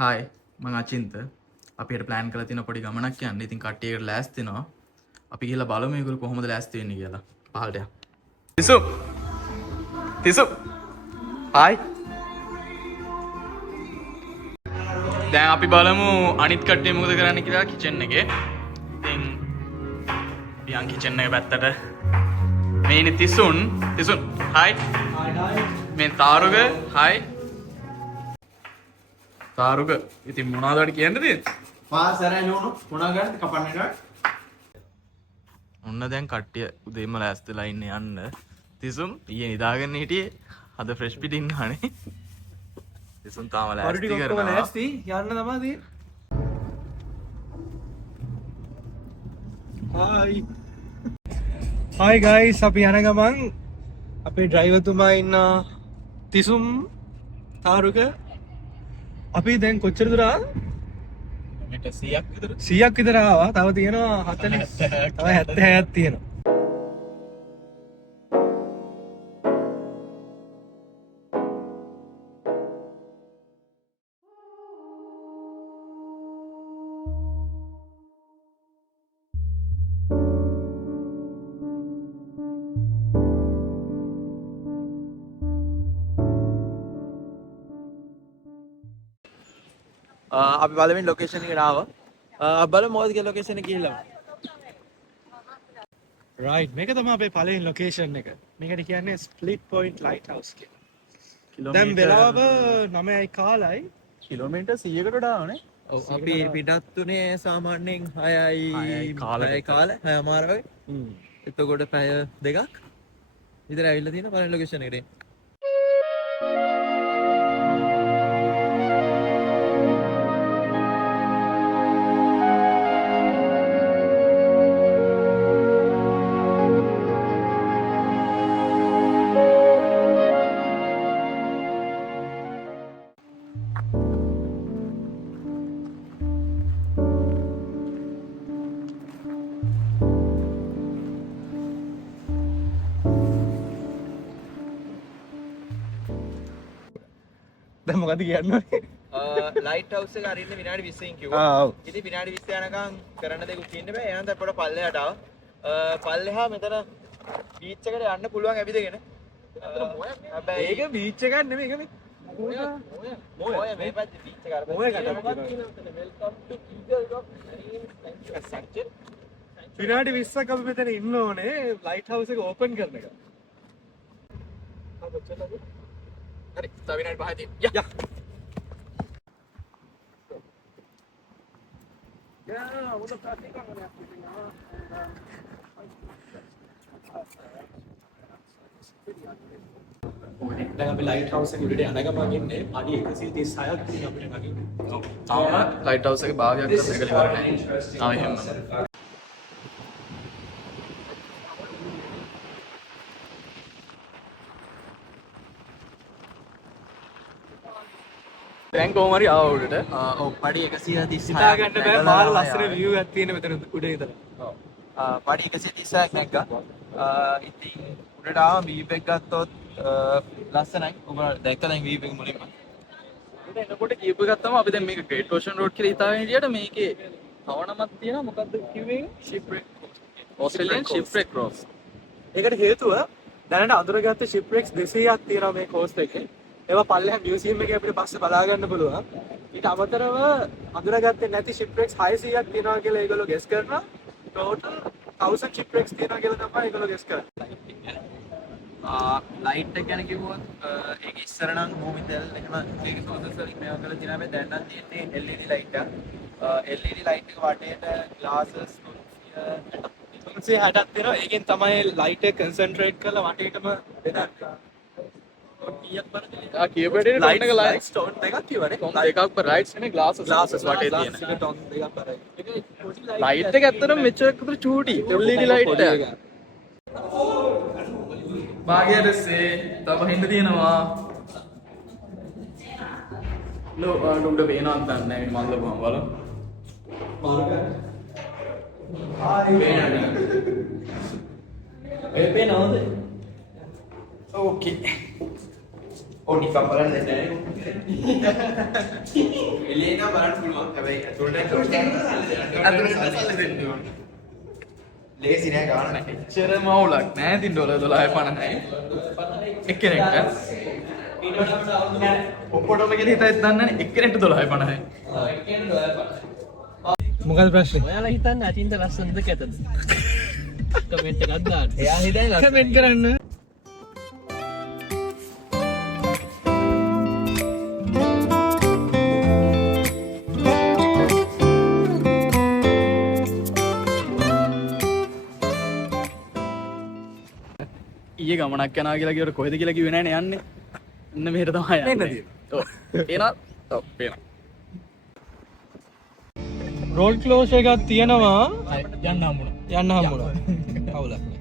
Hi මං අචින්ත අපිට plan කරලා තියෙන පොඩි ගමනක් යන්න. ඉතින් කට්ටියකට ලෑස්ති වෙනවා. අපි ගිහලා බලමු මේගොල්ලෝ කොහොමද ලෑස්ති වෙන්නේ කියලා. පහළට යන්න. තිසු තිසු හායි. දැන් අපි බලමු අනිත් කට්ටිය මොකද කරන්න කියලා කිචන් එකේ. ඉතින් පියන් කිචන් එක පැත්තට මේ ඉන්නේ තිසුන් හායි. හායි මේ තාරුග හායි. තාරුක ඉතින් මොනවද කියන්න තියෙන්නේ? පාසරයි නෝන මොනවා ගන්නද කපන්නට? ඔන්න දැන් කට්ටිය උදේම ලෑස්තිලා ඉන්නේ යන්න. තිසුම් ඊයේ නිදාගෙන හිටියේ. අද ෆ්‍රෙෂ් පිට ඉන්නහනේ. තිසුම් තාම ලෑස්ති කරනවා. ලෑස්ති යන්න තමයි තියෙන්නේ. Hi guys, අපි යන ගමන් අපේ ඩ්‍රයිවර් තුමා ඉන්න තිසුම් තාරුක අපි දැන් කොච්චර දුර ආවා? මීටර් 100ක් විතර. 100ක් විතර ආවා. තව තියෙනවා 40 තව 76ක් තියෙනවා. අපි බලමින් ලොකේෂන් එකට ආවා. බලමු මොකද කියලා ලොකේෂන් එක ගිහිල්ලා. right මේක තමයි අපේ පළවෙනි ලොකේෂන් එක. මේකට කියන්නේ ස්ප්ලිට් පොයින්ට් ලයිට් හවුස් කියලා. දැන් වෙලාව 9යි කාලයි. කිලෝමීටර් 100කට වඩා නේ. ඔව් අපි පිටත් උනේ සාමාන්‍යයෙන් 6යි කාලේ 6:00 වගේ. එතකොට පැය දෙකක් විතර ඇවිල්ලා තියෙන පළවෙනි ලොකේෂන් එකට. දැන් මොකද කියන්නේ? ලයිට් හවුස් එක අරින්න විනාඩි 20කින් කිව්වා. ඉතින් විනාඩි 20 යනකම් කරන්න දෙයක් ඉන්න බෑ. එහෙනම් අපිට පල්ලෙහාට ආවා. පල්ලෙහා මෙතන බීච් එකට යන්න පුළුවන් ඇවිදගෙන. හැබැයි ඒක බීච් එකක් නෙමෙයි ඒක මේ මොය මේ පැත්තේ බීච් එක අර වෙල්කම් ටු ඊගල් රොක් සැන්චරි. විනාඩි 20ක් අපි මෙතන ඉන්න ඕනේ ලයිට් හවුස් එක ඕපන් කරන එක. හරි තව විනාඩි 5ක් තියෙනවා. දැන් අපි ලයිට් හවුස් එක උඩට යන ගමන් ඉන්නේ පඩි 136ක් තියෙන අපිට නගින්න. ඔව්. තාම ලයිට් හවුස් එකේ භාගයක් අතර එකල ඉවර නැහැ. තාම එහෙම. දැන් කොහොම හරි ආව උඩට. ඔව් පඩි 136 හිතා ගන්න බෑ මාර ලස්සන view එකක් තියෙන මෙතන උඩ ඉඳලා. ඔව්. පඩි 136ක් නැග්ගා. ඉතින් උඩට ආව වීව් එක ගත්තොත් ලස්සනයි. ඔබ දැක්ක දැන් වීව් එක මුලින්ම. උඩ එනකොට කීප ගත්තම අපි දැන් මේක ග්‍රේට් ඕෂන් රෝඩ් කියලා හිතාගෙන හිටියට මේකේ තව නමක් තියෙනවා. මොකද්ද කිව්වේ? ෂිප්රෙක්. Australian shipwreck cross. ඒකට හේතුව දැනට අඳුරගත්ත ෂිප්රෙක්ස් 200ක් තියෙනවා මේ කෝස්ට් එකේ. ඒවා පල්ලෙහා මියුසියම් එකේ අපිට පස්සේ බලා ගන්න පුළුවන්. ඊට අමතරව අඳුරගත්තේ නැති ෂිප්රෙක්ස් 600ක් තියෙනවා කියලා ඒගොල්ලෝ ගෙස් කරනවා. ටෝටල් 1000 ෂිප්රෙක්ස් තියෙනවා කියලා තමයි ඒගොල්ලෝ ගෙස් කරන්නේ. ලයිට් එක ගැන කිව්වොත් ඒක ඉස්සර නම් භූමි තෙල් එහෙම මේක සෝසස් වලින් මේවා කරලා තියෙනවා. මේ දැන් නම් තියෙන්නේ LED ලයිට් එක. LED ලයිට් එක වටේට ග්ලාසස් 360ක් තියෙනවා. ඒකෙන් තමයි ලයිට් එක කන්සන්ට්‍රේට් කරලා වටේටම දෙදන්නේ. කියපේටේ ලයිට් එක ලයිට් ස්ටෝන් දෙකක් කිව්වනේ. ටොන් දෙකක් per lights නේ glasses වටේ තියෙන. ටොන් දෙකක් කරයි. ලයිට් එක ඇත්තටම මෙච්චර විතර චූටි LED ලයිට් එක. භාගයටසේ තව හින්ද තියෙනවා. ලෝ උඩ පේනවද නැහැ මම බලපුවම බලමු. පේනවද? ඕකේ. ඔව් නිකන් බලන්න දෙන්නේ එළියේ නම් බලන්න පුළුවන් හැබැයි ඇතුළට දෙන්න ඕනේ ලේසි නෑ ගාන එච්චර මවුලක් නෑ ඉතින් $12.50යි එක්කෙනෙක්ට ඔක්කොටම කියලා හිතයි දන්නේ එක්කෙනෙක්ට $12.50යි මොකද ප්‍රශ්නේ? ඔයාලා හිතන්නේ අචින්ත ලස්සනද කැතද? කමෙන්ට් එකක් දාන්න. එයා හිතන්නේ කමෙන්ට් කරන්න. ඊයේ ගමනක් යනවා කියලා කිව්වට කොහෙද කියලා කිව්වේ නෑනේ යන්නේ. ඉන්න මෙහෙට තමයි යන්නේ. ඔව්. එනවා. ඔව් පේනවා. රෝඩ් ක්ලෝස් එකක් තියෙනවා යන්න හම්බුණා. යන්න හම්බුණා. අවුලක් නෑ.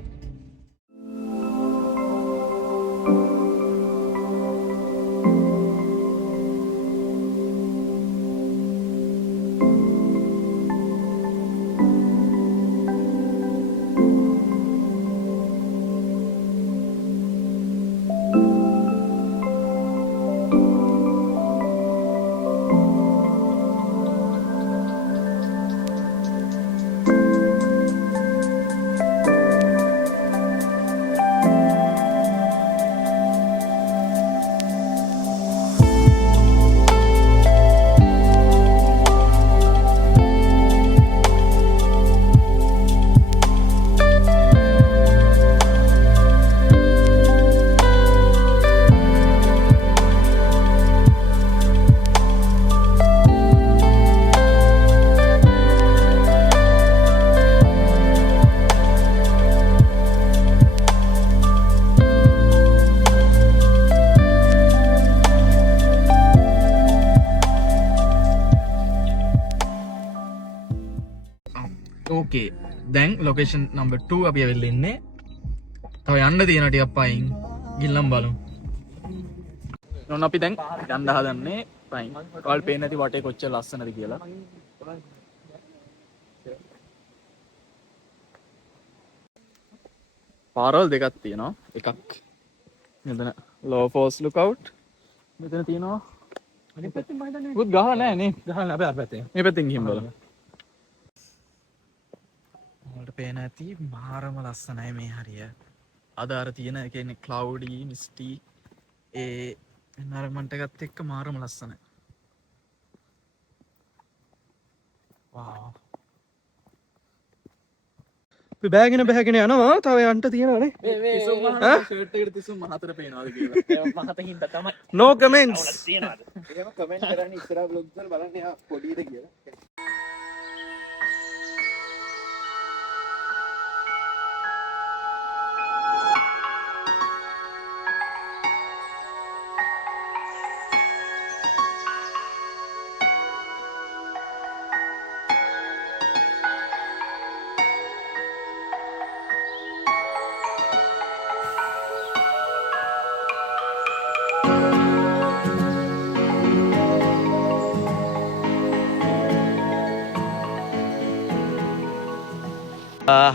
ඕකේ දැන් ලොකේෂන් නම්බර් 2 අපි ඇවිල්ලා ඉන්නේ. තව යන්න තියෙන ටිකක් පයින් ගිල්ලම් බලමු. නෝන අපි දැන් යන්න හදන්නේ පයින්. ඔයාලට පේන්නේ නැති වටේ කොච්චර ලස්සනද කියලා. පාරවල් දෙකක් තියෙනවා. එකක් මෙතන low force lookout. මෙතන තියෙනවා අනිත් පැත්තෙන් මම හිතන්නේ පුත් ගහලා නැහැ නේ. ගහන්න අපේ පැත්තේ. මේ පැත්තෙන් ගිහින් බලමු. ඔයාලට පේන ඇති මාරම ලස්සනයි මේ හරිය. අද අර තියෙන ඒ කියන්නේ cloudy misty ඒ environment එකත් එක්ක මාරම ලස්සනයි. wow. අපි බෑගෙන බෑගෙන යනවා. තව යන්න තියෙනවානේ. තිසුම් මහා ෂර්ට් එකට තිසුම් මහතර පේනවාද කියලා. මහත හින්දා තමයි. No comments. තියනවාද? එහෙම කමෙන්ට් කරන්න ඉස්සරහ බ්ලොග්ස් වල බලන්න එහා පොඩිද කියලා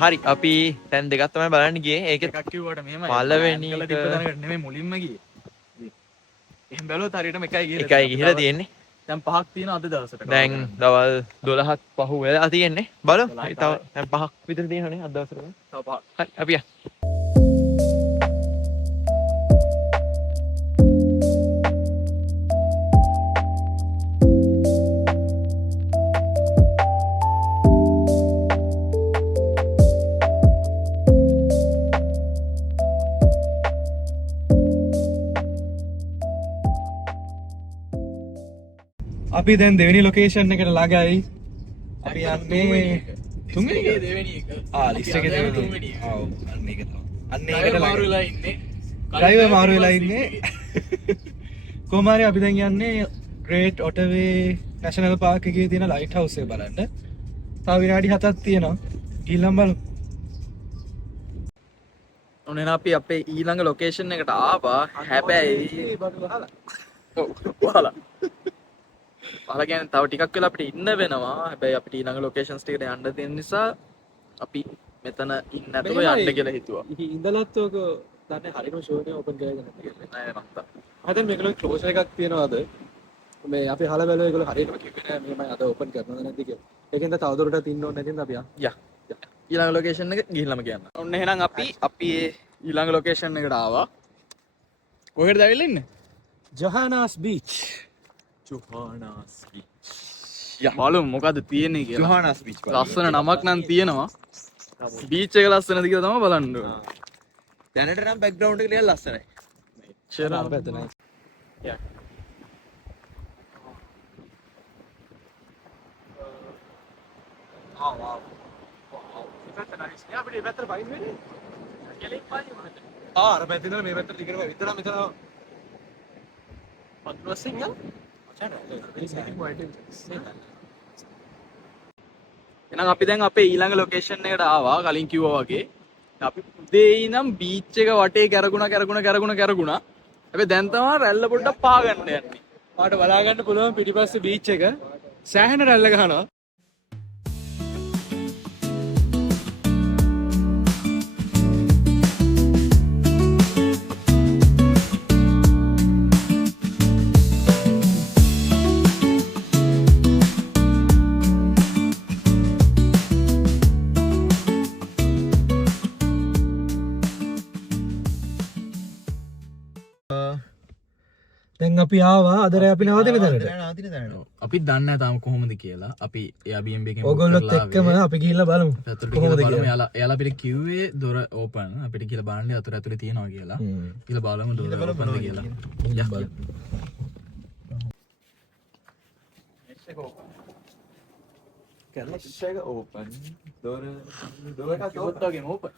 හරි අපි තැන් දෙකක් තමයි බලන්න ගියේ. ඒකෙත් එකක් කිව්වට මෙහෙමයි. පළවෙනි අංකල තිබ්බ තැනකට නෙමෙයි මුලින්ම ගියේ. එහෙන් බැලුවොත් හරියටම එකයි ගියේ. එකයි ගිහිලා තියෙන්නේ. දැන් පහක් තියෙනවා අද දවසට. දැන් දවල් 12ක් පහු වෙලා තියෙන්නේ. බලමු. තව දැන් 5ක් විතර තියෙනවනේ අද දවසට. තව පහක්. හරි අපි යමු. අපි දැන් දෙවෙනි ලොකේෂන් එකට ළඟයි. අපි යන්නේ තුන්වෙනි එක දෙවෙනි එක. ලිස්ට් එකේ දෙවෙනි. ආව් අන්න ඒක තමයි. අන්න ඒකට මාරු ළඟයි. වෙලා ඉන්නේ. ඩ්‍රයිවර් මාරු වෙලා ඉන්නේ. කොහොම හරි අපි දැන් යන්නේ ග්‍රේට් ඔටවේ නැෂනල් පාර්ක් එකේ තියෙන ලයිට් හවුස් එක බලන්න. තව විනාඩි 7ක් තියෙනවා. ඊළඟ බලමු. ඔන්න අපි අපේ ඊළඟ ලොකේෂන් එකට ආවා. හැබැයි ඔව් වහලා. වහලා කියන්නේ තව ටිකක් වෙලා අපිට ඉන්න වෙනවා. හැබැයි අපිට ඊළඟ ලොකේෂන්ස් ටිකට යන්න තියෙන නිසා අපි මෙතන ඉන්න නැතුව යන්න කියලා හිතුවා. ඉඳලත් ඔක දන්නේ හරිම ෂෝ එකේ ඕපන් කරගෙන තියෙන්නේ. නෑ නැත්තා. අද මේකල ක්ලෝස් එකක් තියෙනවාද මේ අපි අහලා බැලුවා ඒගොල්ලෝ හරියටම කිව්වේ නෑ මේ මම අද ඕපන් කරනවද නැද්ද කියලා. ඒකෙන්ද තවදුරටත් ඉන්න ඕනේ නැතිනම් අපි යා ඊළඟ ලොකේෂන් එක ගිහිල්ලාම කියන්න. ඔන්න එහෙනම් අපි ඊළඟ ලොකේෂන් එකට ආවා. කොහෙටද ඇවිල්ලා ඉන්නේ? ජොහානාස් බීච්. ජොහානාස් බීච්. බලමු මොකද්ද තියෙන්නේ කියලා. ජොහානාස් බීච්. ලස්සන නමක් නම් තියෙනවා. බීච් එක ලස්සනද කියලා තමයි බලන්න ඕනේ. දැනට නම් බෑග්ග්‍රවුන්ඩ් එක ලියලා ලස්සනයි. මෙච්චර පැත්තනයි. යා අපිට මේ පැත්තට පයින් වෙන්නේ. කෙලින් පයින් වෙන්නේ. අර පැත්තේ ඉඳලා මේ පැත්තට දිගටම විතර මෙතන පත්වසින් යන. එහෙනම් අපි දැන් අපේ ඊළඟ ලොකේෂන් එකට ආවා කලින් කිව්වා වගේ. අපි උදේ ඉඳන් බීච් එක වටේ කැරගුණා. හැබැයි දැන් තමයි රැල්ල පොඩ්ඩක් පා ගන්න යන්නේ. ආට බලා ගන්න පුළුවන් පිටිපස්සේ බීච් එක සෑහෙන රැල්ල ගහනවා. දැන් අපි ආවා අදර අපි නවතින තැනට. නවතින තැනට. අපි දන්නේ නැහැ තාම කොහොමද කියලා. අපි Airbnb එකෙන් ඕගොල්ලොත් එක්කම අපි ගිහිල්ලා බලමු. කොහොමද කියලා. එයාලා අපිට කිව්වේ දොර ඕපන්. අපිට කියලා බලන්න අතර ඇතුලේ තියනවා කියලා. කියලා බලමු දොර ඕපන්ද කියලා. යා කැලස් එක ඕපන්. දොරට කිව්වොත් වගේම ඕපන්.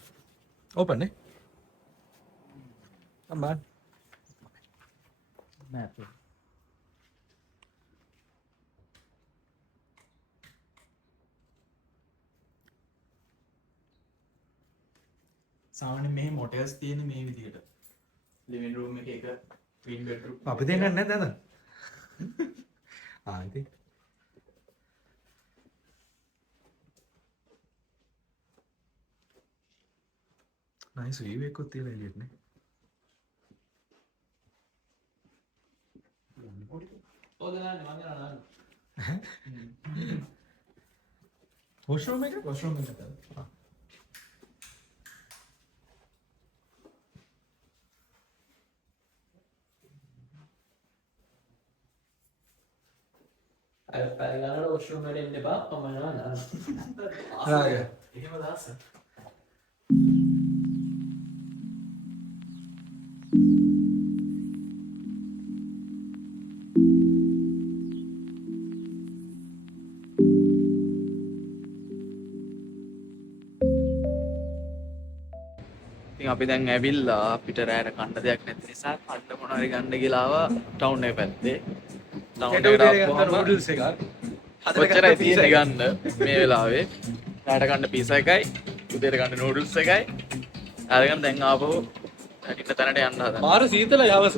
ඕපන් නේ. අම්මා නෑ. සාමාන්‍යයෙන් මෙහි මොටෙල්ස් තියෙන මේ විදිහට. ලිවිං රූම් එකේ එක ට්වින් බෙඩ්රූම්. අපි දෙන්නත් නැද්ද අද? ඉතින් නයිස් වීව් එකක් තියෙන එළියට නේ. වොෂ්රූම් එක? වොෂ්රූම් එක. පැරගන්නට ඔශ්‍රමට එන්න එපා මමනවා රාග. එහෙම දාස. ඉතින් අපි දැන් ඇවිල්ලා අපිට රැයට කන්න දෙයක් නැති නිසා කන්න මොනවා හරි ගන්න කියලා ආවා ටවුන් එක පැත්තේ. ටවුන් එකට ආවම නූඩල්ස් එකක්. ඔච්චරයි තියෙන්නේ ගන්න මේ වෙලාවේ. රැයට කන්න පීසා එකයි, උදේට කන්න නූඩල්ස් එකයි. අරගෙන දැන් ආපහු ඉන්න තැනට යන්න හදනවා. මාර සීතලයි හවස.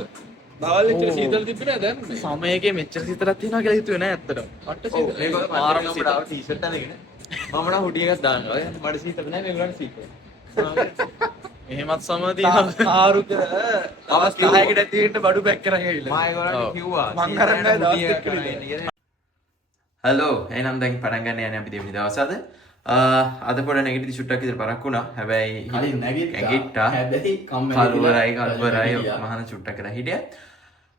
දවල් එච්චර සීතල තිබ්බේ නෑ දැන් මේ. සමයකේ මෙච්චර සීතලක් තියෙනවා කියලා හිතුවේ නෑ ඇත්තටම. අට්ට සීතල. මේක මාරම සීතල ටී-ෂර්ට් අරගෙන මම නම් හුඩි එකක් දානවා. මට සීතල නෑ මේගොල්ලන්ට සීතල. එහෙමත් සම තියෙනවා. ආරුද දවස් 10කට ඇතුළත බඩු පැක් කරන් ඇවිල්ලා. මම ඒගොල්ලන්ට කිව්වා මං කරන්නේ දවස් දෙකකට. හලෝ එහෙනම් දැන් පටන් ගන්න යන්නේ අපි දෙවෙනි දවස් අද. අද පොඩ නෙගටිව් ෂුට්ටක් විතර පරක් වුණා. හැබැයි නැගිට්ටා. හැබැයි කල්වරයි මහන ෂුට්ටක් කරලා හිටියා.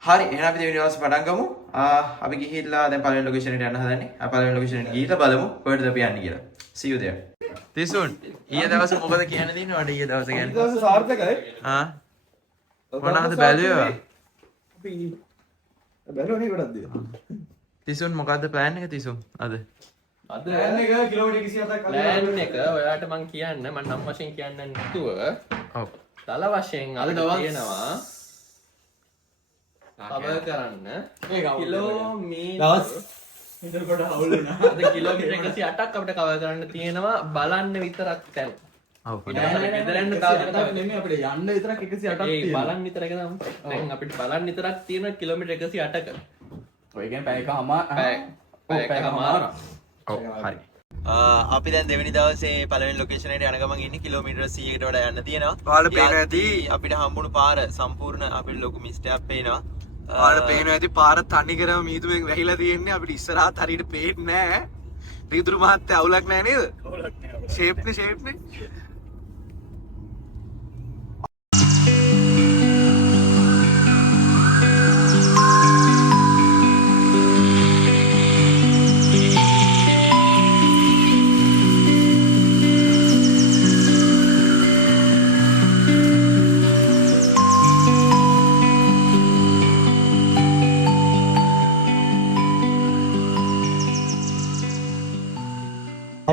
හරි එහෙනම් අපි දෙවෙනි දවස් පටන් ගමු. අපි ගිහිල්ලා දැන් පළවෙනි ලොකේෂන් එකට යන්න හදන්නේ. අපි පළවෙනි ලොකේෂන් එකට ගිහිල්ලා බලමු කොහෙටද අපි යන්නේ කියලා. See you there. තිසුන් ඊයේ දවසේ මොකද කියන්න තියෙන්නේ මට ඊයේ දවසේ කියන්නේ. දවස් සාර්ථකයි. මොනවද බැලුවා? අපි බැලුවනේ ගොඩක් දේ. තිසුන් මොකද්ද ප්ලෑන් එක තිසුන් අද? අද ප්ලෑන් එක කිලෝමීටර් 27ක් ප්ලෑන් එක ඔයාට මං කියන්න මම නම් වශයෙන් කියන්න නැතුව ඔව්. තල වශයෙන් අද තියෙනවා කවර් කරන්න කිලෝමීටර් දවස් ඉතින් කොට අවුල් වෙනවා. අද කිලෝමීටර් 108ක් අපිට කවර් කරන්න තියෙනවා බලන්න විතරක් දැන්. ඔව්. ගෙදරන්න තාම නෙමෙයි අපිට යන්න විතරක් 108ක් ඒ තියෙනවා. බලන්න විතරක නම් දැන් අපිට බලන්න විතරක් තියෙන කිලෝමීටර් 108ක. ඔය කියන්නේ පැයකමාර. පැයකමාර. ඔව් හරි. අපි දැන් දෙවෙනි දවසේ පළවෙනි ලොකේෂන් එකට යන ගමන් ඉන්නේ කිලෝමීටර් 100කට වඩා යන්න තියෙනවා. ඔයාලා පේනවා ඇති. අපිට හම්බුණු පාර සම්පූර්ණ අපිට ලොකු මිස්ටේක් පේනවා. ආට පේනවා ඇති පාර තනි කරම මීදුවෙන් වැහිලා තියෙන්නේ අපිට ඉස්සරහත් හරියට පේන්නේ නැහැ. රීදුරු මහත්තයා අවුලක් නැහැ නේද? අවුලක් නැහැ. ෂේප්නේ.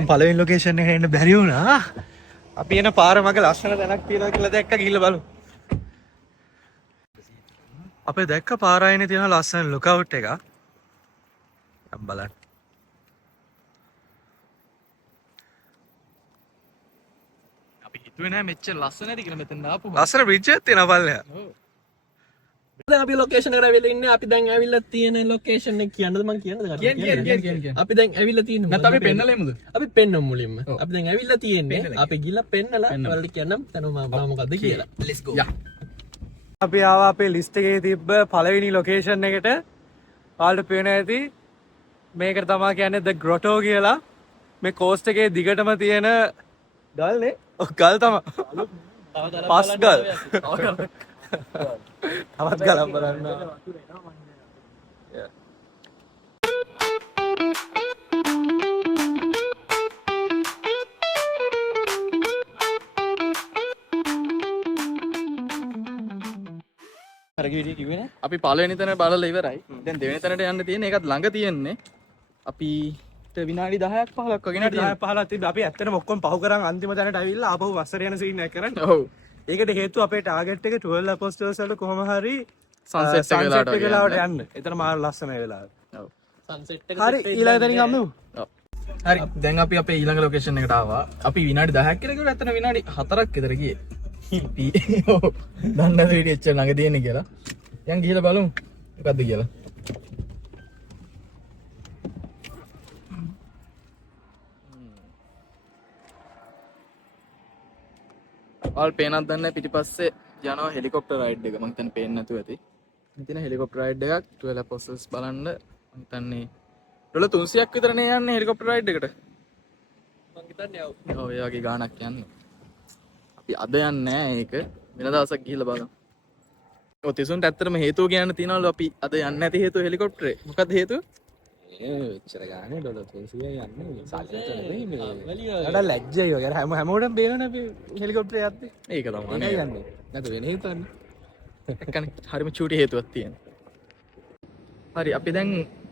පළවෙනි ලොකේෂන් එකට එන්න බැරි වුණා. අපි එන පාර මග ලස්සන තැනක් තියෙනවා කියලා දැක්ක ගිහිල්ලා බලමු. අපේ දැක්ක පාර අයිනේ තියෙන ලස්සන ලුක්අවුට් එක. අපි බලන්න. අපි හිතුවේ නෑ මෙච්චර ලස්සන ඇති කියලා මෙතන ආපු. ලස්සන බ්‍රිජ් එකක් තියෙනවා පල්ලෙහා. දැන් අපි ලොකේෂන් එකට ඇවිල්ලා ඉන්නේ. අපි දැන් ඇවිල්ලා තියෙන ලොකේෂන් එක කියන්නද මම කියන්නද? කියන්න. අපි දැන් ඇවිල්ලා තියෙන්නේ. නැත්නම් අපි පෙන්නලා එමුද? අපි පෙන්නමු මුලින්ම. අපි දැන් ඇවිල්ලා තියෙන්නේ. අපි ගිහලා පෙන්නලා ඔයාලට කියන්නම් තන මම මොකද්ද කියලා. Let's go. අපි ආවා අපේ ලිස්ට් එකේ තිබ්බ පළවෙනි ලොකේෂන් එකට. ඔයාලට පේන ඇති මේක තමයි කියන්නේ The Grotto කියලා. මේ කෝස්ට් එකේ දිගටම තියෙන ගල්නේ. ඔව් ගල් තමයි. පස් ගල්. තවත් ගලක් බලන්න. අපි පළවෙනි තැන බලලා ඉවරයි. දැන් දෙවෙනි තැනට යන්න තියෙන්නේ. ඒකත් ළඟ තියෙන්නේ. අපිට විනාඩි 10ක් 15ක් වගේ නේද? 10 15ක් තිබ්බ. අපි ඇත්තටම ඔක්කොම පහු කරන් අන්තිම තැනට ඇවිල්ලා ආපහු වස්සර යන සීන් එක කරන්නේ. ඔව්. ඒකට හේතුව අපේ ටාගට් එක 12 අපොස්ටල්ස් වලට කොහොම හරි සන්සෙට් එක වෙලාවට යන්න. එතන මාර ලස්සන වෙලාව. ඔව්. සන්සෙට් එක හරි ඊළඟ තැනින් ගමු. ඔව්. හරි. දැන් අපි අපේ ඊළඟ ලොකේෂන් එකට ආවා. අපි විනාඩි 10ක් කියලා කිව්වා. ඇත්තට විනාඩි 4ක් විතර ගියේ. ඔව්. දන්නේ නැද වීඩියෝ එච්චර ළඟ තියෙන්නේ කියලා. යන් ගිහලා බලමු. මොකද්ද කියලා. ඔයාල් පේනක් දන්නේ පිටිපස්සේ යනවා හෙලිකොප්ටර් රයිඩ් එක. මම හිතන්නේ පේන්නේ නැතුව ඇති. මෙතන හෙලිකොප්ටර් රයිඩ් එකක් 12 apostles බලන්න. මම හිතන්නේ $300ක් විතර නේ යන්නේ හෙලිකොප්ටර් රයිඩ් එකට. මං හිතන්නේ ඔව් ඒ වගේ ගාණක් යන්නේ. අපි අද යන්නේ නැහැ ඒක. වෙන දවසක් ගිහිල්ලා බලමු. ඔය තිසුන්ට ඇත්තටම හේතුව කියන්න තියනවලු අපි අද යන්නේ නැති හේතුව හෙලිකොප්ටරේ. මොකක්ද හේතුව? එච්චර ගානේ $300 යන්නේ සල්ලියට නෙමෙයි ලැජ්ජයි වගේ හැමෝටම බේරන අපි හෙලිකොප්ටරේ යද්දි ඒක තමයි නේ යන්නේ නැතු වෙන හේතුවන්නේ එක්කනේ හරිම චූටි හේතුවක් තියෙනවා. හරි අපි දැන්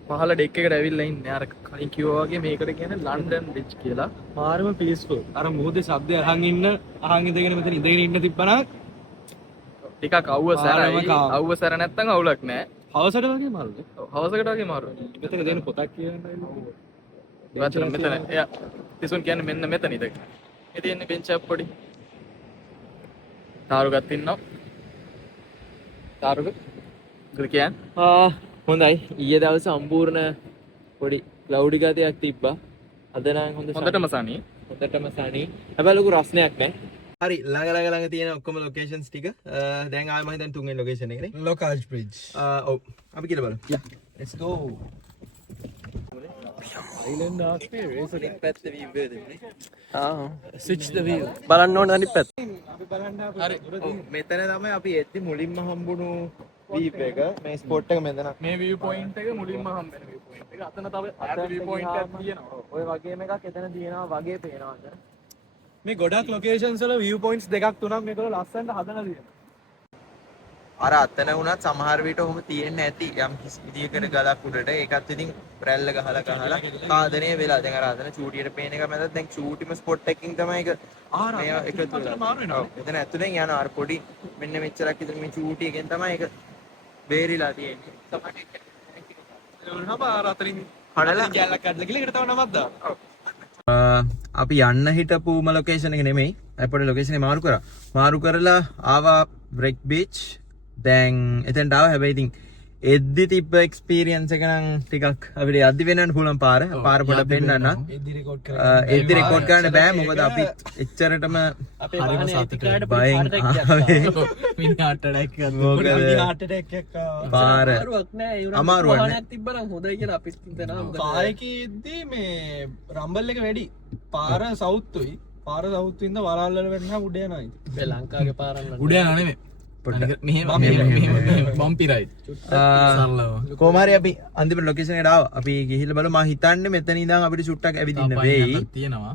පහළ ඩෙක් එකට ඇවිල්ලා ඉන්නේ. අර කලින් කිව්වා වගේ මේකට කියන්නේ ලන්ඩන් බ්‍රිජ් කියලා. මාරම පීස්ෆුල්. අර මුහුදේ ශබ්දය අහන් ඉඳගෙන මෙතන ඉඳගෙන ඉන්න තිබ්බනම් ටිකක් අවුව සැරයි. අවුව සැර නැත්තම් අවුලක් නැහැ. හවසට වගේ මාරුනේ. ඔව් හවසකට වගේ මාරුයි. මෙතන දෙන පොතක් කියන්නයි. ඉවතර මෙතන එයා තිසුන් කියන්නේ මෙන්න මෙතන ඉඳ. මේ තියෙන්නේ බෙන්ච් එක පොඩි. තාරුගත් ඉන්නවා. තාරුග මොකද කියන්නේ? හොඳයි. ඊයේ දවසේ සම්පූර්ණ පොඩි ක්ලවුඩි ගතියක් තිබ්බා. අද නම් හොඳටම සනී. හොඳටම සනී. හැබැයි ලොකු රස්නයක් නැහැ. හරි ළඟ තියෙන ඔක්කොම ලොකේෂන්ස් ටික දැන් ආයෙ මම හිතන්නේ තුන්වෙනි ලොකේෂන් එකනේ. ලෝකාජ් බ්‍රිජ්. ඔව් අපි කියලා බලමු. Yeah. Let's go. Island ආස්පේ රේස් එක පැත්තේ view එක දෙන්නේ. Switch the view. බලන්න ඕන අනිත් පැත්ත. අපි බලන්න හරි. ඔව් මෙතන තමයි අපි එද්දි මුලින්ම හම්බුණු view එක. මේ ස්පොට් එක මෙතන. මේ view point එක මුලින්ම හම්බ වෙන view point එක. අතන තව අත view point එකක් තියෙනවා. ඔය වගේම එකක් එතන තියෙනවා වගේ පේනවා. මේ ගොඩක් ලොකේෂන්ස් වල view points දෙකක් තුනක් මේකවල ලස්සනට හදලා තියෙනවා. අර අතන වුණත් සමහර විට ඔහොම තියෙන්න ඇති යම් කිසි විදියකට ගලක් උඩට ඒකත් ඉතින් රැල්ල ගහලා කාදනය වෙලා දැන් අර අතන චූටියට පේන එක මැදත් දැන් චූටිම ස්පොට් එකකින් තමයි ඒක එකතු වෙලා මාරු වෙනවා. එතන ඇතුලෙන් යන අර පොඩි මෙන්න මෙච්චරක් විතර මේ චූටි එකෙන් තමයි ඒක බේරිලා තියෙන්නේ. අපි යන්න හිටපුම ලොකේෂන් එක නෙමෙයි. අපේ ලොකේෂන් එක මාරු කරලා ආවා බ්‍රෙක් බීච්. දැන් එතනට ආවා. හැබැයි ඉතින් එද්දි තිබ්බ එක්ස්පීරියන්ස් එක නම් ටිකක් අපිට යද්දි වෙනන්න පුළුවන් පාර පොඩ පෙන්නන්න. එද්දි රෙකෝඩ් එද්දි රෙකෝඩ් කරන්න බෑ මොකද අපි එච්චරටම අපේ වාහනේ ඇතිකාට බයෙන් මිනිහාට ඩැක් මොකද හાર્ට් අටැක් එකක් ආවා. පාර අමාරුවක් නෑ ඒ අමාරුවක් නෑ. වුණාට තිබ්බනම් හොඳයි කියලා අපිත් හිතනවා. කායකීද්දී මේ රම්බල් එක වැඩි. පාර සවුත්තුයි. පාර සවුත්තුින්ද වරාල්වල වෙන්න උඩ යනවා ඉතින්. මේ ලංකාවේ පාරන්න උඩ යනවා නෙමෙයි. මෙහෙම බම්පි රයිඩ්. කොහොම හරි අපි අන්තිම ලොකේෂන් එකට ආවා. අපි ගිහිල්ලා බලමු. මම හිතන්නේ මෙතන ඉඳන් අපිට චුට්ටක් ඇවිදින්න වෙයි. තියෙනවා.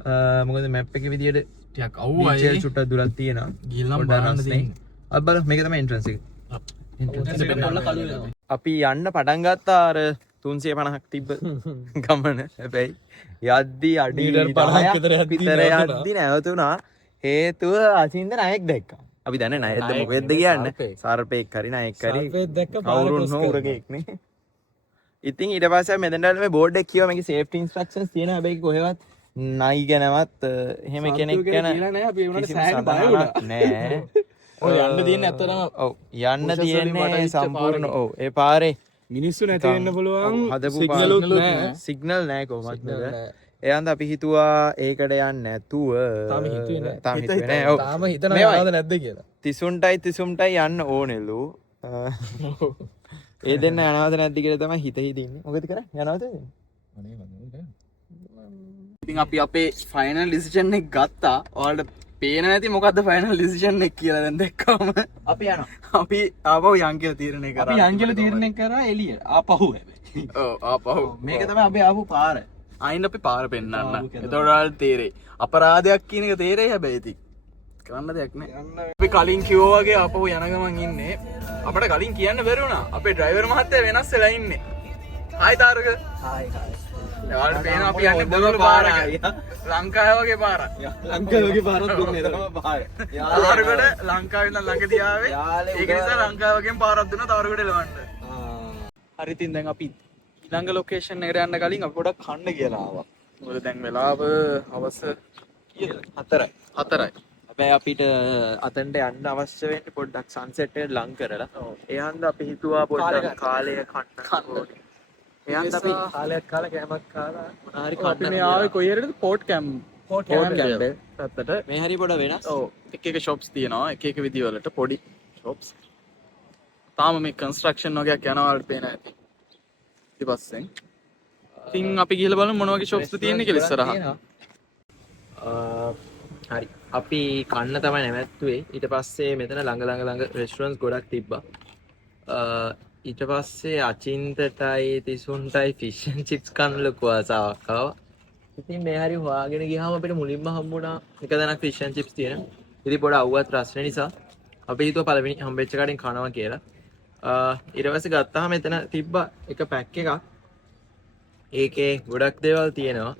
මොකද මැප් එකේ විදියට ටිකක් අවුවයි. බීච් චුට්ටක් දුරක් තියෙනවා. ගිහිල්ලා බලන්න තියෙන්නේ. අපි බලමු මේක තමයි එන්ට්‍රන්ස් එක. කළු අපි යන්න පටන් ගත්තා අර 350ක් තිබ්බ ගමන. හැබැයි යද්දි අඩි මීටර් 50ක් විතර යද්දි නැවතුණා. හේතුව අසින්ද ණයෙක් දැක්කා. අපි දන්නේ ණයෙක්ද මොකෙද්ද කියන්නේ. සර්පෙක් හරි ණයෙක් හරි සර්පෙක් දැක්ක කවුරුන් හෝ උරගෙක් නේ. ඉතින් ඊට පස්සේ මෙතනට මේ බෝඩ් එක කියව මේකේ සේෆ්ටි ඉන්ස්ට්‍රක්ෂන්ස් තියෙනවා. හැබැයි කොහෙවත් නයි ගැනවත් එහෙම කෙනෙක් ගැන කියලා නෑ අපි ඒකට කිසිම සෑහෙන බය වුණා. සඳහනක් නෑ. ඔය යන්න තියෙන්නේ ඇත්තටම ඔව් යන්න තියෙන්නේ සම්පූර්ණ ඔව් ඒ පාරේ මිනිස්සු නැති වෙන්න පුළුවන්. හදපු සිග්නලුත් පාරේ නෑ. සිග්නල් නෑ කොහොමද එයාන්ද අපි හිතුවා ඒකට යන්න නැතුව තාම හිතුවේ නෑ. තාම හිතුවේ නෑ ඔව් තාම හිතනවා මේවයි. යනවද නැද්ද කියලා. තිසුන්ටයි යන්න ඕනෙලු ඒ දෙන්න යනවද නැද්ද කියලා තමයි හිත හිතින්නේ. මොකද කරන්නේ යනවද ඉතින් අපි අපේ ෆයිනල් ඩිසිෂන් එක ගත්තා. ඔයාලට පේන නැති මොකද්ද ෆයිනල් ඩිසිෂන් එක කියලා දැන් දැක්කම අපි යනවා අපි ආපහු යන් කියලා තීරණය කරා. අපි යන් කියලා තීරණය කරා එළිය. ආපහු හැබැයි. ඔව් ආපහු මේක තමයි අපි ආපු පාර. අයින් අපි පාර පෙන්නන්න. එතකොට ඔයාලට තේරෙයි. අපරාධයක් කියන එක තේරෙයි හැබැයි ඉතින් කරන්න දෙයක් නෑ. අපි කලින් කිව්වා වගේ ආපහු යන ගමන් ඉන්නේ. අපිට කලින් කියන්න බැරි වුණා. අපේ ඩ්‍රයිවර් මහත්තයා වෙනස් වෙලා ඉන්නේ. ආයි තාරක. හායි හායි ඔයාලට පේන අපි යන්නේ බොළොල පාරක. ලංකාවේ වගේ පාරක්. ලංකාවේ පාරක් දුන්නේ නේද? තාරකඩ ලංකාවේ ඉඳන් ළඟදී ආවේ. ඒක නිසා ලංකාව වගේම පාරක් දුන්නා තාරකඩ එලවන්න. හරි ඉතින් දැන් අපි ඊළඟ ලොකේෂන් එකට යන්න කලින් අපි පොඩක් කන්න කියලා ආවා. මොකද දැන් වෙලාව හවස කීයද? 4යි. හැබැයි අපිට අතන්ට යන්න අවශ්‍ය වෙන්නේ පොඩ්ඩක් සන්සෙට් එක ලං කරලා. ඒ හන්ද අපි හිතුවා පොඩ්ඩක් කාලය කන්න ඕනේ. ඒ හන්ද අපි කාලයක් කාලා කෑමක් කාලා මොනවා හරි අපි කන්න මේ ආවේ කොයි හරියටද පෝට් කැම්ප්. පෝට් කැම්ප් පැත්තට. මේ හරි පොඩ වෙනස්. ඔව් එක ෂොප්ස් තියෙනවා එක එක විදිවලට පොඩි ෂොප්ස්. තාම මේ කන්ස්ට්‍රක්ෂන් වගේක් යනවා වලට පේන ඇති. ඊපස්සෙන් ඉතින් අපි ගිහලා බලමු මොන වගේ ෂොප්ස්ද තියෙන්නේ කියලා ඉස්සරහා. හරි අපි කන්න තමයි නැවැත්තුවේ. ඊට පස්සේ මෙතන ළඟ රෙස්ටුරන්ට්ස් ගොඩක් තිබ්බා. ඊට පස්සේ අචින්තටයි තිසුන්ටයි ෆිෂ් ඇන්ඩ් චිප්ස් කන්න ලොකු ආසාවක් ආවා. ඉතින් මේ හරි හොයාගෙන ගියාම අපිට මුලින්ම හම්බුණා එක දණක් ෆිෂ් ඇන්ඩ් චිප්ස් තියෙන. ඉතින් පොඩ අවුවත් රස්නේ නිසා අපි හිතුවා පළවෙනි හම්බෙච්ච කඩෙන් කනවා කියලා. ඊට පස්සේ ගත්තාම මෙතන තිබ්බා එක පැක් එකක්. ඒකේ ගොඩක් දේවල් තියෙනවා.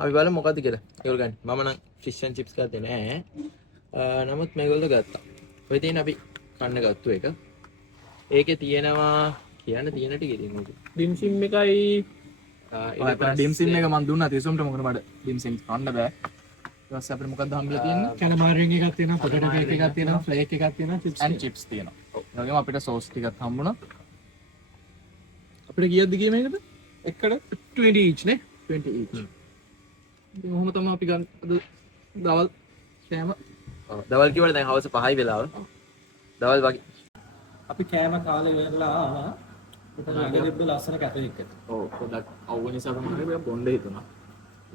අපි බලමු මොකද්ද කියලා. ඒගොල්ලෝ ගන්න. මම නම් ෆිෂ් ඇන්ඩ් චිප්ස් ගත්තේ නෑ. නමුත් මේගොල්ලෝ ගත්තා. ඔය තියෙන අපි කන්න ගත්තු එක. ඒකේ තියෙනවා කියන්න තියෙන ටික ඉතින්. ඩිම්සිම් එකයි ඩිම්සින් එක මම දුන්නා තිසුම්ට මොකද මට ඩිම්සින් කන්න බෑ. ඊට පස්සේ අපිට මොකද්ද හම්බෙලා තියෙන්නේ? කැලමාරින් එකක් තියෙනවා, පොටේටෝ කේක් එකක් තියෙනවා, ෆ්ලේක් එකක් තියෙනවා, චිප්ස් and chips තියෙනවා. ඒ වගේම අපිට සෝස් ටිකක් හම්බුණා. අපිට කීයක්ද ගියේ මේකද? එකට 20 each නේ. 20 each. ඉතින් ඔහොම තමයි අපි ගන්න දවල් කෑම. දවල් කිව්වට දැන් හවස 5යි වෙලාව. දවල් වගේ. අපි කෑම කාලේ වෙලා ආවා. උතන ළඟ තිබ්බ ලස්සන කැෆේ එකකට. ඔව් පොඩ්ඩක් අවුව නිසා තමයි අපි බොන්න හිතුණා.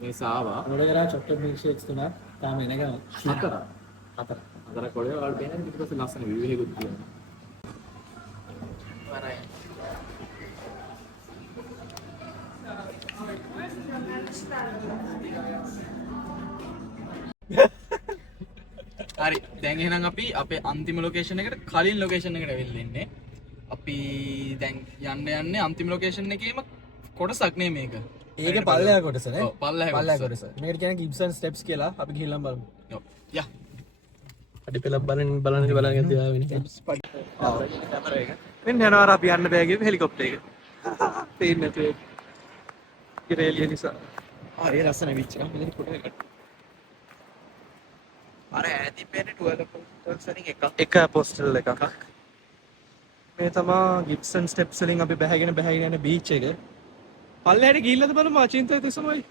මේ සාවා මොඩ කරා චොක්ලට් මිල්ක් ෂේක්ස් තුනක් තාම එනකම්. හතර කොළේ වල දෙන ඊට පස්සේ ලස්සන view එකකුත් තියෙනවා. හරි දැන් එහෙනම් අපි අපේ අන්තිම ලොකේෂන් එකට කලින් ලොකේෂන් එකට ඇවිල්ලා ඉන්නේ. අපි දැන් යන්නේ අන්තිම ලොකේෂන් එකේම කොටසක් නේ මේක. ඒකේ පල්ලෙහා කොටස නේ. ඔව් පල්ලෙහා කොටස. මේකට කියන්නේ ගිබ්සන් ස්ටෙප්ස් කියලා. අපි ගිහිල්ලා බලමු. ඔව් යා අඩි පෙළක් බලන්න තියාවෙන්නේ. මෙන්න යනවා අපි යන්න බෑ ගිහ හෙලිකොප්ටර් එක. පේන්නේ නැතු ඒක. ඉරේලිය නිසා. ඒ ලස්සන විච් එක මෙතන ෆොටෝ එකක්. අර ඈතින් පේන්නේ 12 වලින් එකක්. එක පොස්ටල් එකක්. මේ තමා ගිබ්සන් ස්ටෙප්ස් වලින් අපි බැහැගෙන යන බීච් එක. පල්ලෙහාට ගිහිල්ලාද බලමු අචින්තය තුසමයි.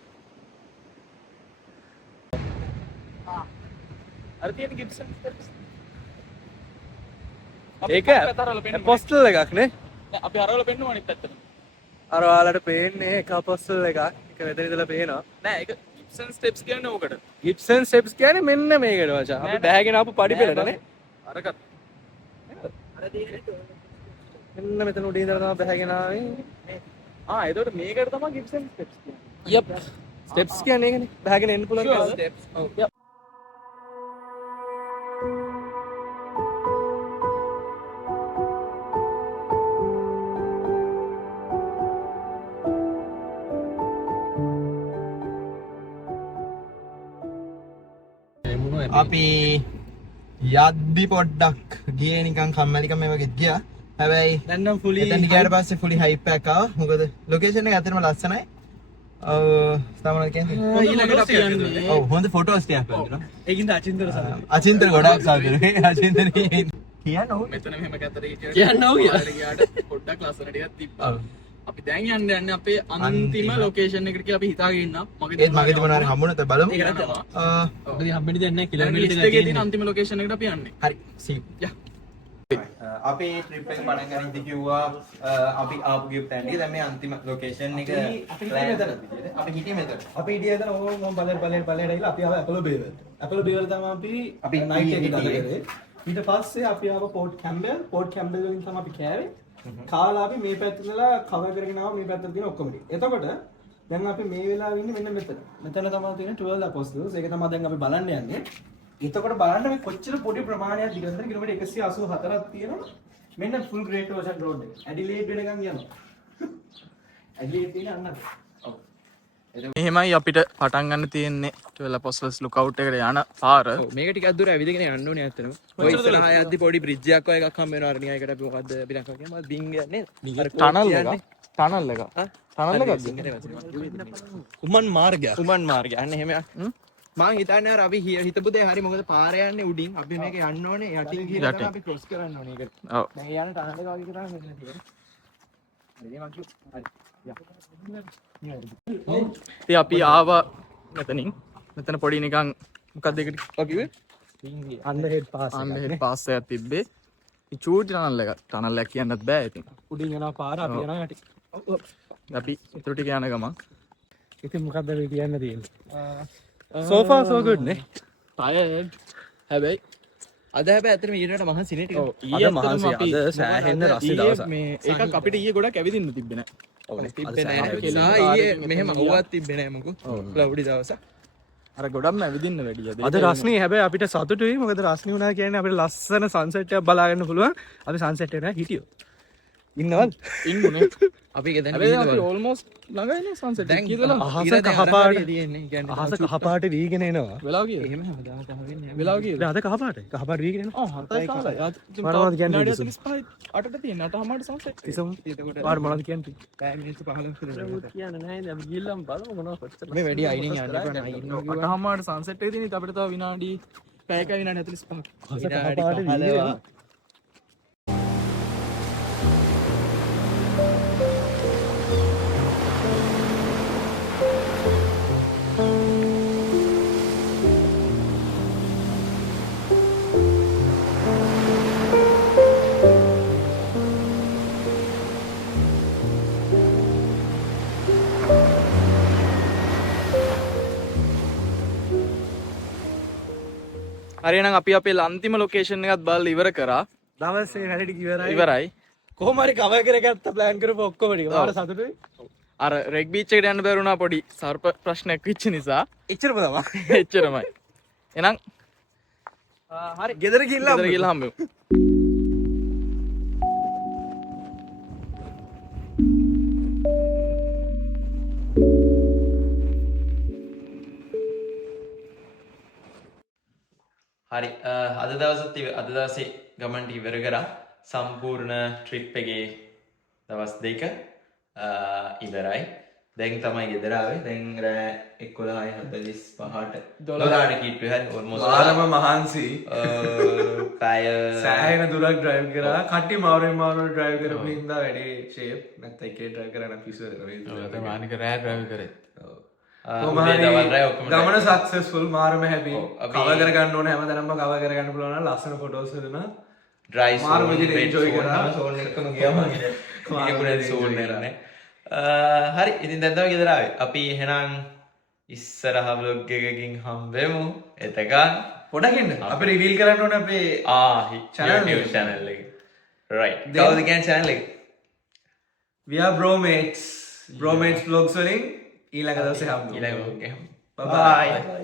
අර තියෙන ගිබ්සන් ස්ටෙප්ස්. ඒක අපොස්ටල් එකක් නේ. අපි අරවල පෙන්නුවා අනිත් පැත්තට. අර ඔයාලට පේන්නේ එක අපොස්ටල් එකක්. එක මෙතන ඉඳලා පේනවා. නෑ ඒක ගිබ්සන් ස්ටෙප්ස් කියන්නේ ඕකට. ගිබ්සන් ස්ටෙප්ස් කියන්නේ මෙන්න මේකට වචා. අපි බැහැගෙන ආපු පඩි පෙළටනේ. අරකට. මෙන්න මෙතන උඩින් ඉඳලා තමයි බැහැගෙන ආවේ. එතකොට මේකට තමයි ගිබ්සන් ස්ටෙප්ස් කියන්නේ. යප්. ස්ටෙප්ස් කියන්නේ ඒකනේ. බැහැගෙන එන්න පුළුවන් කියලා. ස්ටෙප්ස්. ඔව්. අපි යද්දි පොඩ්ඩක් ගියේ නිකන් කම්මැලිකම මේ වගේ ගියා. හැබැයි දැන් නම් fully එතන ගියාට පස්සේ fully hype එකක් ආවා. මොකද ලොකේෂන් එක ඇත්තටම ලස්සනයි. තමයි කියන්නේ. ඊළඟට අපි යන්නේ. ඔව් හොඳ ෆොටෝස් ටිකක් ගන්නවා. ඒකින්ද අචින්තර සර්. අචින්තර ගොඩක් සාදරේ. අචින්තර කියන්න ඕනේ. මෙතන මෙහෙම කැතර හිටියට කියන්න ඕ කියලා. ගියාට පොඩ්ඩක් ලස්සන ටිකක් තිබ්බා. අපි දැන් යන්නේ අපේ අන්තිම ලොකේෂන් එකට කියලා අපි හිතාගෙන ඉන්නා. ඒත් මගේ තිබුණා හරි හම්බුනේ නැත්නම් බලමු. අපි හම්බෙන්නේ දැන් නැහැ ලිස්ට් කිලෝමීටර් එකේ තියෙන අන්තිම ලොකේෂන් එකට අපි යන්නේ. හරි සී. අපි ට්‍රිප් එක පටන් ගන්න ඉඳි කිව්වා අපි ආපු ගියප් තැනදී දැන් මේ අන්තිම ලොකේෂන් එක අපි හිටියේ මෙතන. අපි හිටියේ එතන ඕම බලයට ඇවිල්ලා අපි ආව ඇපලෝ බේවල්. ඇපලෝ බේවල් තමයි අපි නයිට් එකේ ගත කරේ. ඊට පස්සේ අපි ආව පෝට් කැම්බෙල් වලින් තමයි අපි කෑවේ. කාලා අපි මේ පැත්තට ඉඳලා කවර් කරගෙන ආව මේ පැත්තට තියෙන ඔක්කොම ටික. එතකොට දැන් අපි මේ වෙලාවෙ ඉන්නේ මෙන්න මෙතන. මෙතන තමයි තියෙන 12 apostles. ඒක තමයි දැන් අපි බලන්න යන්නේ. එතකොට බලන්න මේ කොච්චර පොඩි ප්‍රමාණයක් දිගටද කිලෝමීටර් 184ක් තියෙනවා. මෙන්න ෆුල් ග්‍රේට් ඕෂන් රෝඩ් එක. ඇඩිලේඩ් වෙනකන් යනවා. ඇඩිලේඩ් තියෙන අන්න. ඔව්. මෙහෙමයි අපිට පටන් ගන්න තියෙන්නේ 12 apostles lookout එකට යන පාර. මේක ටිකක් දුර ඇවිදගෙන යන්න ඕනේ ඇත්තටම. ඔය ඉස්සරහා යද්දි පොඩි බ්‍රිජ් එකක් වගේ එකක් හම්බ වෙනවා අර නිකන් ඒකට අපි මොකද්ද පිටක් කියන්නේ මොකද්ද බින් කියන්නේ ටනල් එක. ටනල් එක. ටනල් එකක්ද? උමන් මාර්ගය. උමන් මාර්ගය. අන්න එහෙම. මම හිතන්නේ අර අපි හිතපු දේ හරි මොකද පාර යන්නේ උඩින් අපි මේක යන්න ඕනේ යටින් ගිහලා තමයි අපි ක්‍රොස් කරන්න ඕනේ ඒක. ඔව්. දැන් යන ටනල් එක වගේ කරා මෙන්න තියෙන්නේ. හරි මං හරි. ඉතින් අපි ආවා මෙතනින්. මෙතන පොඩි නිකන් මොකක්ද ඒකට කිව්වේ? අන්ඩර්හෙඩ් පාස් අන්ඩර්හෙඩ් පාස් එකක් තිබ්බේ. ඉතින් චූටි ටනල් එකක්. ටනල් එකක් කියන්නත් බෑ ඉතින්. උඩින් යනවා පාර අපි යනවා යටි. අපි ඊටු ටික යන ගමන් ඉතින් මොකද්ද මේ කියන්න තියෙන්නේ? so far so good නේ. tired. හැබැයි අද හැබැයි ඇත්තටම ඊට මහා සිනේ ටික. අද මහන්සි අද සෑහෙන්න රස්ති දවසක්. මේ එකක් අපිට ඊයේ ගොඩක් ඇවිදින්න තිබ්බේ නෑ. තිබ්බේ නැහැ කියලා ඊයේ මෙහෙම අවුවක් තිබ්බේ නැහැ මොකෝ. ක්ලවුඩි දවසක්. අර ගොඩක්ම ඇවිදින්න වැඩි. අද රස්නී හැබැයි අපිට සතුටුයි මොකද රස්නී වුණා කියන්නේ අපිට ලස්සන සන්සෙට් එකක් බලාගන්න පුළුවන්. අපි සන්සෙට් එකට හිටියෝ. ඉන්නවද? ඉන්නුනේ. අපි ඒක දැන් හැබැයි අපි almost ළඟයිනේ sunset එක කියලා. අහස කහපාට තියෙන්නේ. කියන්නේ අහස කහපාට වීගෙන එනවා. වෙලාව කීයද? එහෙම හදාගන්න වෙන්නේ. වෙලාව කීයද? අද කහපාටයි. කහපාට වීගෙන එනවා. 7යි කාලයි. මොනවද කියන්නේ? 8ට තියෙන 8:00ට sunset. තිසමු. වාර මොනවද කියන්නේ? පැය මිනිත්තු 15 විතර. කියන්න නැහැ නේද අපි ගිහිල්ලාම බලමු මොනවද කොච්චර මේ වැඩි අයිනින් යන්න එපා නයි ඉන්නවා කිව්වා. 8:00ට sunset එක තියෙන. අපිට තව විනාඩි පැයක විනාඩි 45ක්. අහස කහපාට වීගෙන එනවා. හරිනම් අපි අපේ අන්තිම ලොකේෂන් එකත් බලලා ඉවර කරා. දවසේ වැඩ ටික ඉවරයි. ඉවරයි. කොහොම හරි කවර් කරගත්ත ප්ලෑන් කරපු ඔක්කොම ටික. වාට සතුටුයි. අර රෙග් බීච් එකට යන්න බැරුණා පොඩි සර්ප ප්‍රශ්නයක් වෙච්ච නිසා. එච්චරම තමයි. එච්චරමයි. එහෙනම් හරි ගෙදර ගිහිල්ලා හම්බෙමු. හරි අද දවසේ ගමන් ටික ඉවර කරා. සම්පූර්ණ ට්‍රිප් එකේ දවස් දෙක ඉවරයි. දැන් තමයි ගෙදර ආවේ. දැන් රෑ 11:45ට 12ට කිට්ටු හරි almost වාරම මහන්සි පැය සෑහෙන දුරක් ඩ්‍රයිව් කරා. කට්ටිය මාරුවෙන් මාරුවට ඩ්‍රයිව් කරපු හින්දා වැඩේ ෂේප් නැත්නම් එකේ ඩ්‍රයිව් කරන පිස්සු වෙනවා. මානික රෑ ඩ්‍රයිව් කරේ. ගමන සක්සස්ෆුල් මාරම හැපි. කවර් කරගන්න ඕනේ හැමදාම කවර් කරගන්න පුළුවන් නම් ලස්සන ෆොටෝස් හදන ඩ්‍රයි මාරු විදිහට enjoy කරා. සෝන් එකම ගියාම ඒකුණේ සෝන් නෑ. හරි ඉතින් දැන් තමයි ගෙදර ආවේ. අපි එහෙනම් ඉස්සරහ vlog එකකින් හම්බෙමු. එතකන් පොඩක් ඉන්න. අපි රිවීල් කරන්න ඕනේ අපේ YouTube channel එක. right. කවුද කියන්නේ channel එක? We are Bromates. Bromates vlogs වලින් ඊළඟ දවසේ හම්බෙමු. ඊළඟ vlog එක. Bye bye.